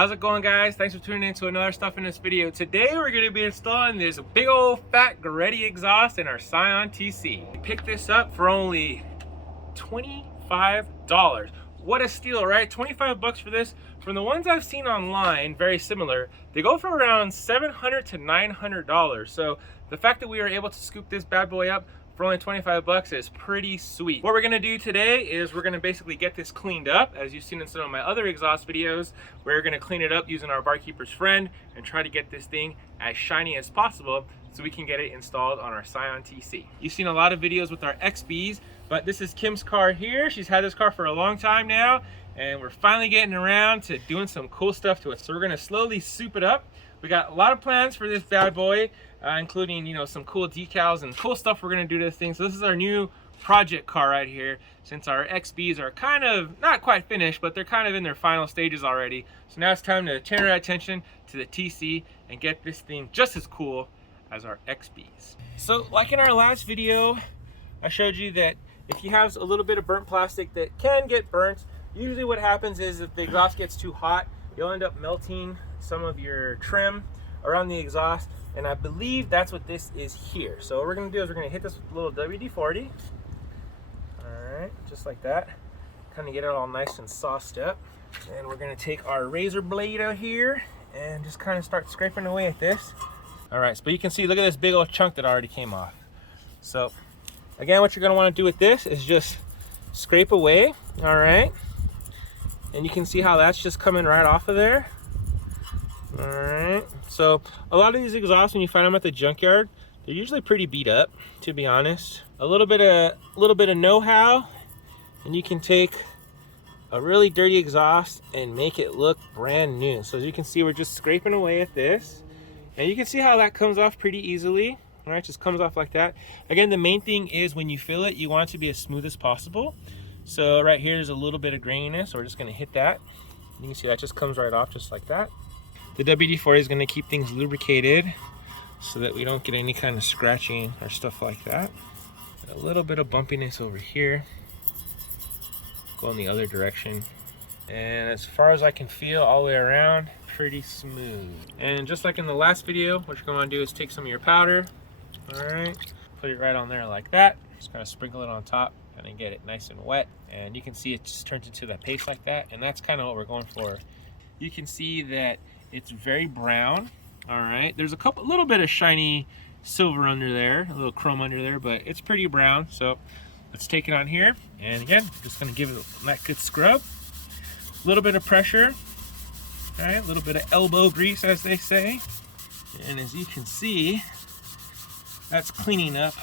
How's it going, guys? Thanks for tuning in to another stuff in this video. Today we're going to be installing this big old fat Greddy exhaust in our Scion TC. We picked this up for only $25. What a steal, right? 25 bucks for this. From the ones I've seen online, very similar, they go for around $700 to $900. So the fact that we were able to scoop this bad boy up for only 25 bucks is pretty sweet. What we're gonna do today is we're gonna basically get this cleaned up. As you've seen in some of my other exhaust videos, we're gonna clean it up using our barkeeper's friend and try to get this thing as shiny as possible so we can get it installed on our Scion TC. You've seen a lot of videos with our XBs, but this is Kim's car here. She's had this car for a long time now, and we're finally getting around to doing some cool stuff to it. So we're gonna slowly soup it up. We got a lot of plans for this bad boy, including, you know, some cool decals and cool stuff we're gonna do to this thing. So this is our new project car right here, since our XBs are kind of not quite finished, but they're kind of in their final stages already. So now it's time to turn our attention to the TC and get this thing just as cool as our XBs. So like in our last video, I showed you that if you have a little bit of burnt plastic that can get burnt, usually what happens is if the exhaust gets too hot, you'll end up melting some of your trim around the exhaust, and I believe that's what this is here. So what we're gonna do is we're gonna hit this with a little WD-40. All right, just like that. Kind of get it all nice and sauced up. And we're gonna take our razor blade out here and just kind of start scraping away at this. All right, but you can see, look at this big old chunk that already came off. So again, what you're gonna wanna do with this is just scrape away, all right? And you can see how that's just coming right off of there. All right, so a lot of these exhausts, when you find them at the junkyard, they're usually pretty beat up, to be honest. A little bit of know-how, and you can take a really dirty exhaust and make it look brand new. So as you can see, we're just scraping away at this, and you can see how that comes off pretty easily. All right, just comes off like that. Again, the main thing is when you fill it, you want it to be as smooth as possible. So right here, there's a little bit of graininess, so we're just gonna hit that. You can see that just comes right off just like that. The WD-40 is gonna keep things lubricated so that we don't get any kind of scratching or stuff like that. A little bit of bumpiness over here. Go in the other direction. And as far as I can feel all the way around, pretty smooth. And just like in the last video, what you're gonna do is take some of your powder, all right, put it right on there like that. Just kind of sprinkle it on top and get it nice and wet. And you can see it just turns into that paste like that, and that's kind of what we're going for. You can see that it's very brown, all right? There's a little bit of shiny silver under there, a little chrome under there, but it's pretty brown. So let's take it on here, and again, just gonna give it a nice good scrub. A little bit of pressure, all right? A little bit of elbow grease, as they say. And as you can see, that's cleaning up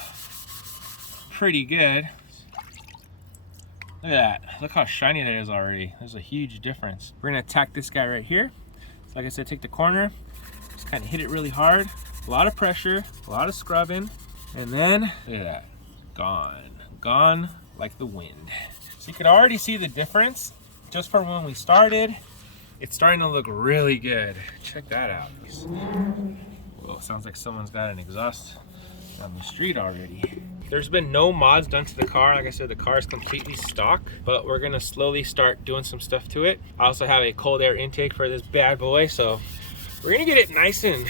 pretty good. Look at that. Look how shiny that is already. There's a huge difference. We're gonna attack this guy right here. So like I said, take the corner, just kind of hit it really hard. A lot of pressure, a lot of scrubbing, and then look at that. Gone. Gone like the wind. So you can already see the difference just from when we started. It's starting to look really good. Check that out. Whoa, sounds like someone's got an exhaust down the street already. There's been no mods done to the car. Like I said, the car is completely stock, but we're gonna slowly start doing some stuff to it. I also have a cold air intake for this bad boy, so we're gonna get it nice and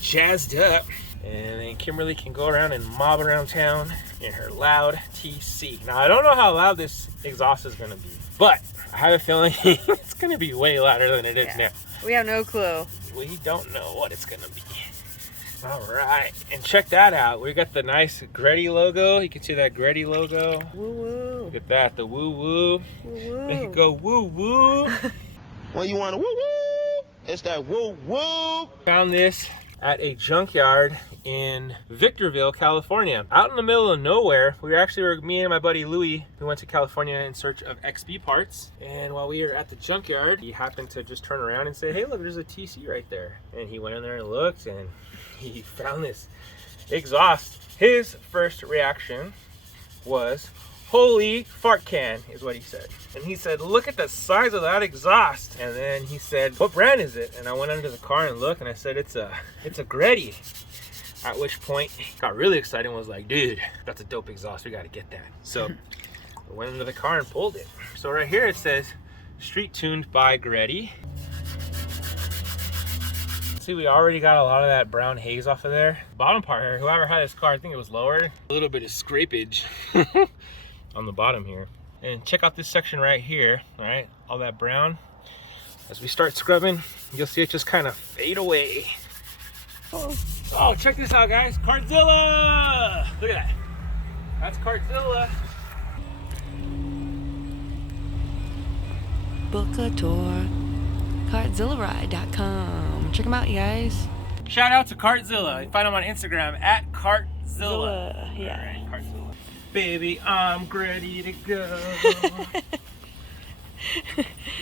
jazzed up, and then Kimberly can go around and mob around town in her loud TC. Now, I don't know how loud this exhaust is gonna be, but I have a feeling it's gonna be way louder than it is now. We have no clue. We don't know what it's gonna be. All right, and check that out. We got the nice Greddy logo. You can see that Greddy logo. Woo woo. Look at that, the woo woo. Woo woo. There you go, woo woo. When you want to woo woo, it's that woo woo. Found this at a junkyard in Victorville, California. Out in the middle of nowhere. Me and my buddy Louie, we went to California in search of XB parts. And while we were at the junkyard, he happened to just turn around and say, hey, look, there's a TC right there. And he went in there and looked, and he found this exhaust. His first reaction was, holy fart can, is what he said. And he said, look at the size of that exhaust. And then he said, what brand is it? And I went under the car and looked, and I said, it's a Greddy. At which point he got really excited and was like, dude, that's a dope exhaust, we gotta get that. So I went into the car and pulled it. So right here it says street tuned by Greddy. See, we already got a lot of that brown haze off of there. Bottom part here, whoever had this car, I think it was lowered. A little bit of scrapage on the bottom here. And check out this section right here, all right? All that brown. As we start scrubbing, you'll see it just kind of fade away. Oh, check this out, guys. Cartzilla! Look at that. That's Cartzilla. Book a tour. CartzillaRide.com. Check them out, you guys. Shout out to Cartzilla. You find them on Instagram at Cartzilla. Yeah. All right, Cartzilla. Baby, I'm ready to go.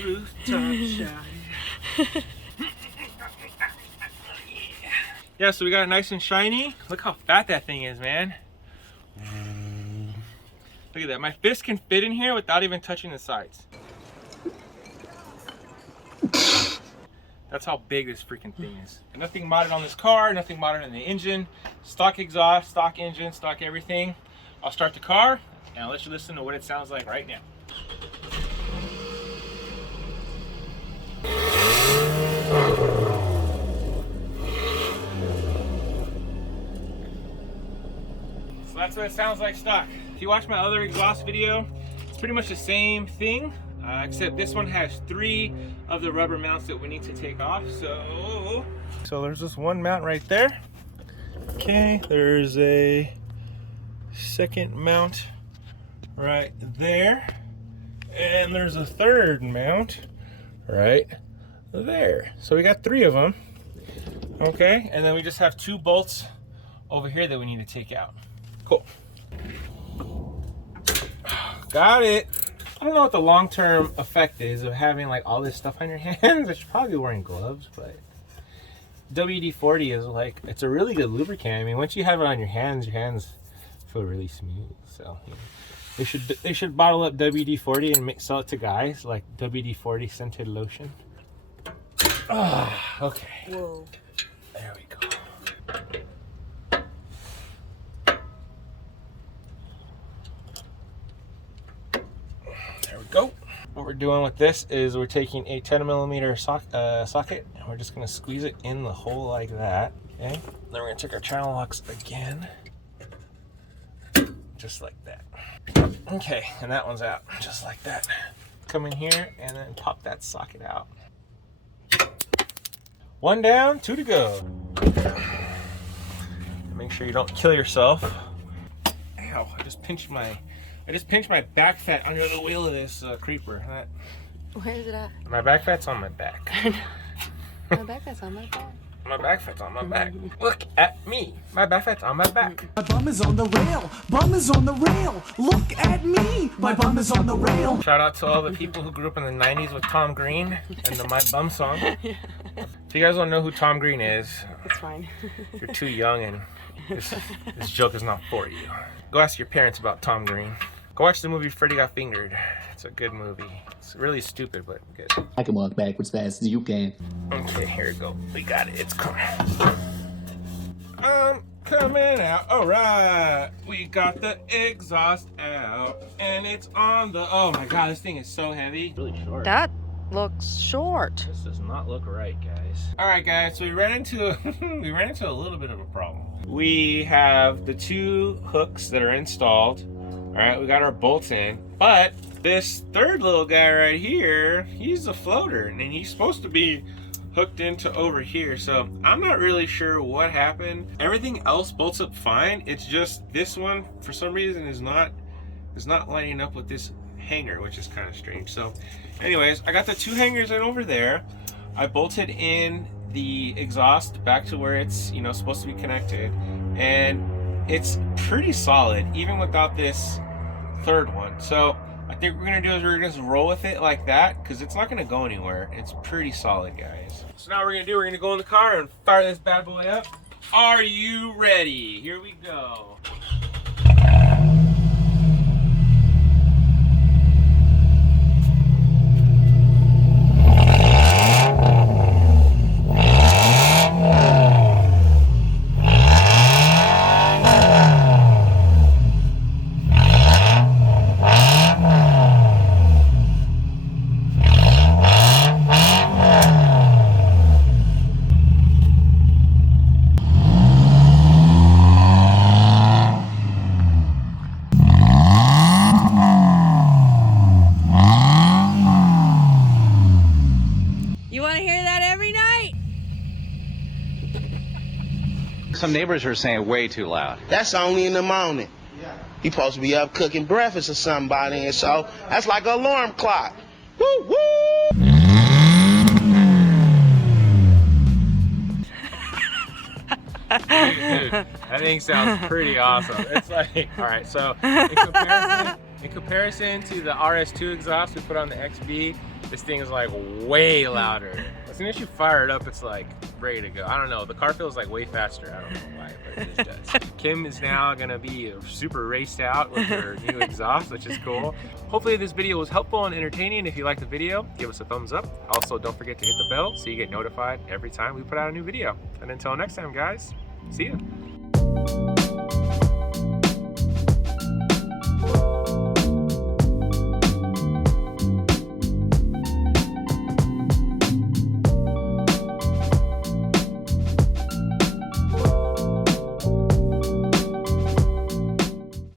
Rooftop shot. Yeah, so we got it nice and shiny. Look how fat that thing is, man. Look at that. My fist can fit in here without even touching the sides. That's how big this freaking thing is. And nothing modded on this car, nothing modded on the engine. Stock exhaust, stock engine, stock everything. I'll start the car and I'll let you listen to what it sounds like right now. So that's what it sounds like stock. If you watch my other exhaust video, it's pretty much the same thing, except this one has 3 of the rubber mounts that we need to take off. So there's this one mount right there. Okay, there's a second mount right there. And there's a third mount right there. So we got 3 of them. Okay, and then we just have 2 bolts over here that we need to take out. Cool. Got it. I don't know what the long-term effect is of having like all this stuff on your hands. I should probably be wearing gloves, but WD-40 is like, it's a really good lubricant. I mean, once you have it on your hands feel really smooth. So yeah. They should bottle up WD-40 and sell it to guys like WD-40 scented lotion. Ah, okay. Whoa. There we go. There we go. What we're doing with this is we're taking a 10mm socket and we're just going to squeeze it in the hole like that. Okay. Then we're going to take our channel locks again, just like that. Okay, and that one's out, just like that. Come in here and then pop that socket out. 1 down, 2 to go. Make sure you don't kill yourself. Ow! I just pinched my back fat under the wheel of this creeper. Where is it at? My back fat's on my back. My back fat's on my back. My back fat's on my back. Look at me. My back fat's on my back. My bum is on the rail. Bum is on the rail. Look at me. My bum is on the rail. Shout out to all the people who grew up in the 90s with Tom Green and the My Bum song. If you guys don't know who Tom Green is, It's fine. you're too young and this joke is not for you. Go ask your parents about Tom Green. Go watch the movie Freddy Got Fingered. It's a good movie. It's really stupid, but good. I can walk backwards fast as you can. Okay, here we go. We got it. It's coming. Coming out. All right. We got the exhaust out, and it's on the. Oh my God, this thing is so heavy. Really short. That looks short. This does not look right, guys. All right, guys. So we ran into a little bit of a problem. We have the 2 hooks that are installed. All right, we got our bolts in, but this third little guy right here, he's a floater, and he's supposed to be hooked into over here. So I'm not really sure what happened. Everything else bolts up fine. It's just this one, for some reason, is not lining up with this hanger, which is kind of strange. So anyways, I got the 2 hangers in over there. I bolted in the exhaust back to where it's, you know, supposed to be connected, and it's pretty solid even without this third one. So I think what we're gonna do is we're gonna just roll with it like that because it's not gonna go anywhere. It's pretty solid, guys. So now we're gonna go in the car and fire this bad boy up. Are you ready? Here we go. hear that every night. Some neighbors are saying way too loud. That's only in the morning. You supposed to be up cooking breakfast or somebody, and so that's like an alarm clock. Woo woo! Dude, that thing sounds pretty awesome. It's like, all right, so in comparison to the RS2 exhaust we put on the XB, this thing is like way louder. As soon as you fire it up, it's like ready to go. I don't know, the car feels like way faster. I don't know why, but it just does. Kim is now gonna be super raced out with her new exhaust, which is cool. Hopefully this video was helpful and entertaining. If you liked the video, give us a thumbs up. Also, don't forget to hit the bell so you get notified every time we put out a new video. And until next time, guys, see ya.